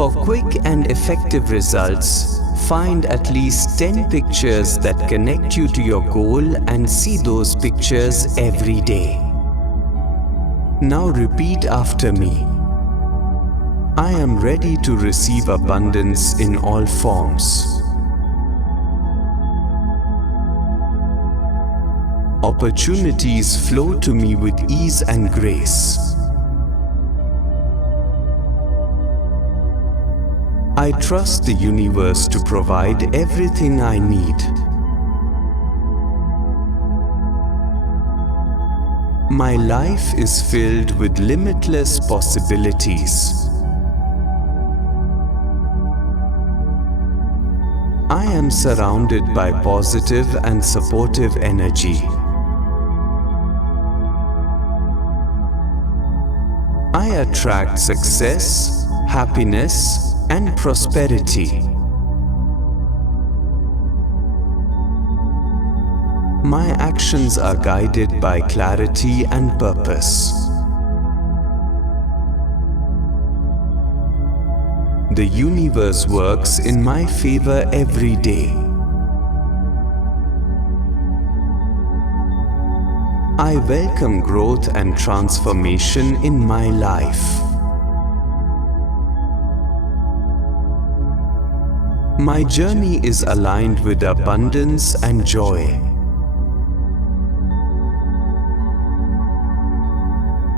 For quick and effective results, find at least 10 pictures that connect you to your goal and see those pictures every day. Now repeat after me. I am ready to receive abundance in all forms. Opportunities flow to me with ease and grace. I trust the universe to provide everything I need. My life is filled with limitless possibilities. I am surrounded by positive and supportive energy. I attract success, happiness, and prosperity. My actions are guided by clarity and purpose. The universe works in my favor every day. I welcome growth and transformation in my life. My journey is aligned with abundance and joy.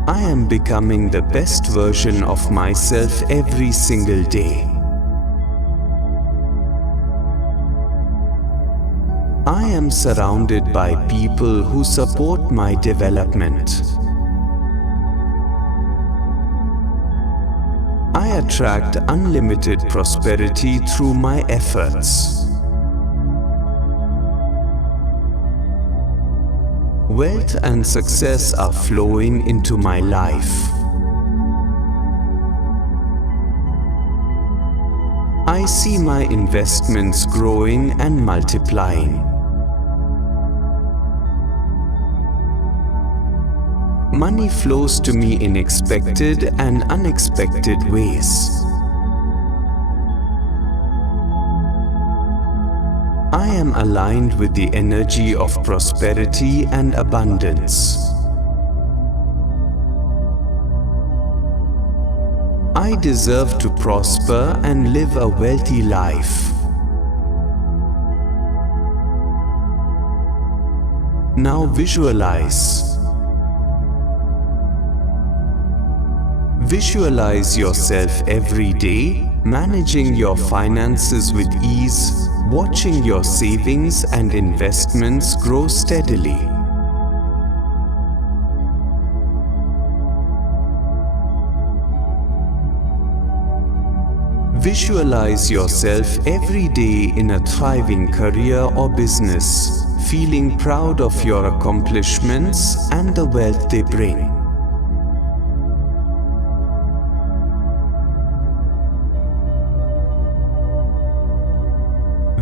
I am becoming the best version of myself every single day. I am surrounded by people who support my development. I attract unlimited prosperity through my efforts. Wealth and success are flowing into my life. I see my investments growing and multiplying. Money flows to me in expected and unexpected ways. I am aligned with the energy of prosperity and abundance. I deserve to prosper and live a wealthy life. Now visualize. Visualize yourself every day, managing your finances with ease, watching your savings and investments grow steadily. Visualize yourself every day in a thriving career or business, feeling proud of your accomplishments and the wealth they bring.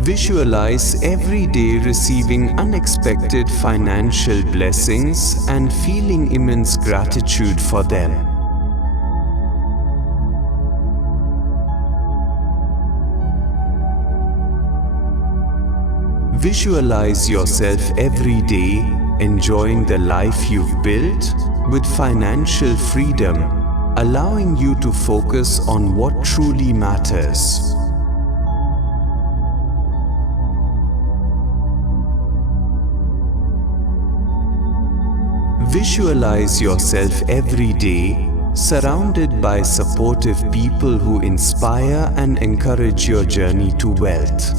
Visualize every day receiving unexpected financial blessings and feeling immense gratitude for them. Visualize yourself every day enjoying the life you've built with financial freedom, allowing you to focus on what truly matters. Visualize yourself every day surrounded by supportive people who inspire and encourage your journey to wealth.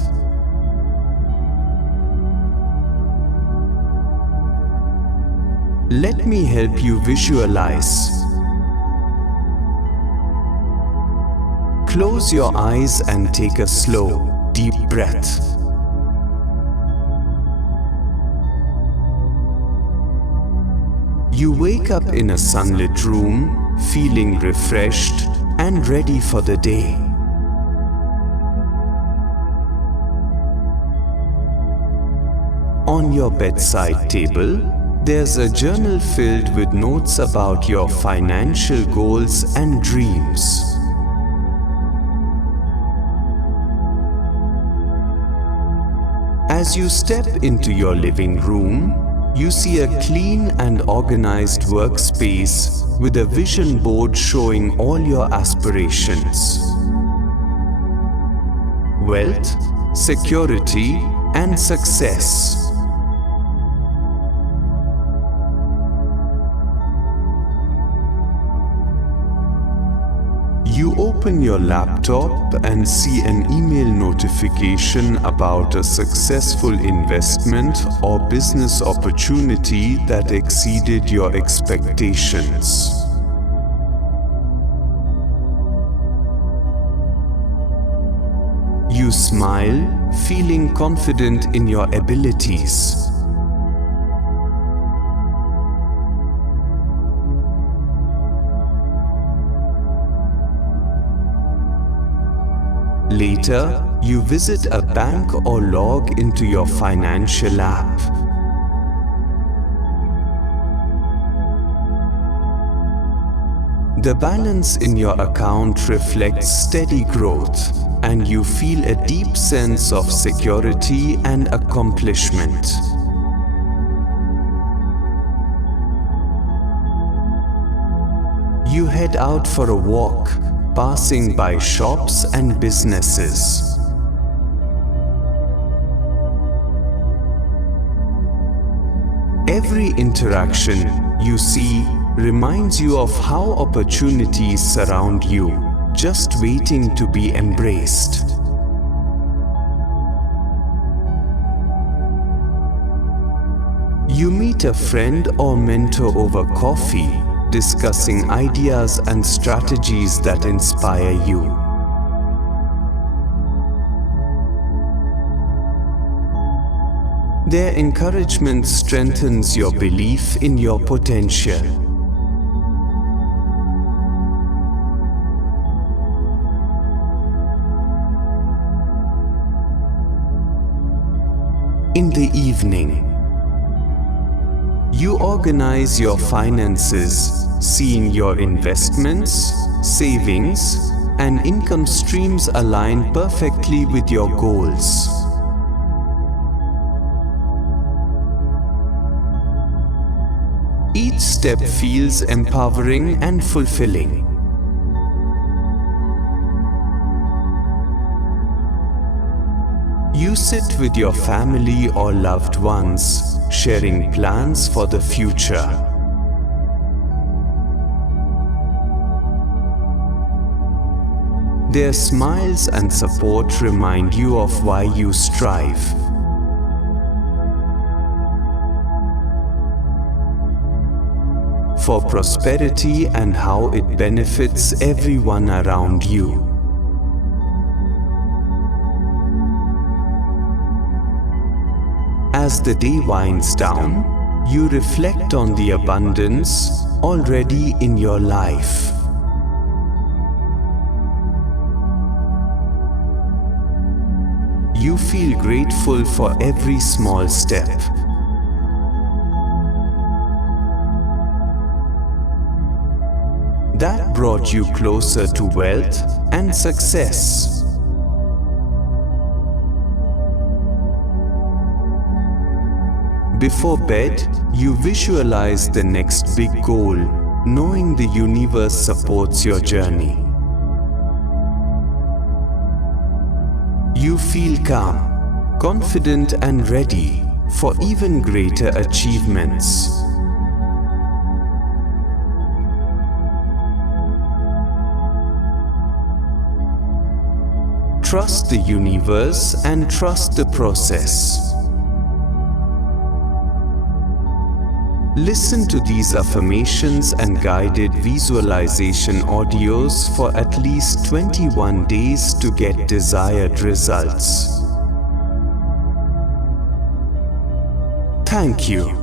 Let me help you visualize. Close your eyes and take a slow, deep breath. You wake up in a sunlit room, feeling refreshed and ready for the day. On your bedside table, there's a journal filled with notes about your financial goals and dreams. As you step into your living room, you see a clean and organized workspace with a vision board showing all your aspirations. Wealth, security, and success. You open your laptop and see an email notification about a successful investment or business opportunity that exceeded your expectations. You smile, feeling confident in your abilities. Later, you visit a bank or log into your financial app. The balance in your account reflects steady growth, and you feel a deep sense of security and accomplishment. You head out for a walk, passing by shops and businesses. Every interaction you see reminds you of how opportunities surround you, just waiting to be embraced. You meet a friend or mentor over coffee, discussing ideas and strategies that inspire you. Their encouragement strengthens your belief in your potential. In the evening, you organize your finances, seeing your investments, savings, and income streams align perfectly with your goals. Each step feels empowering and fulfilling. You sit with your family or loved ones, sharing plans for the future. Their smiles and support remind you of why you strive. For prosperity and how it benefits everyone around you. As the day winds down, you reflect on the abundance already in your life. You feel grateful for every small step. That brought you closer to wealth and success. Before bed, you visualize the next big goal, knowing the universe supports your journey. You feel calm, confident and ready for even greater achievements. Trust the universe and trust the process. Listen to these affirmations and guided visualization audios for at least 21 days to get desired results. Thank you.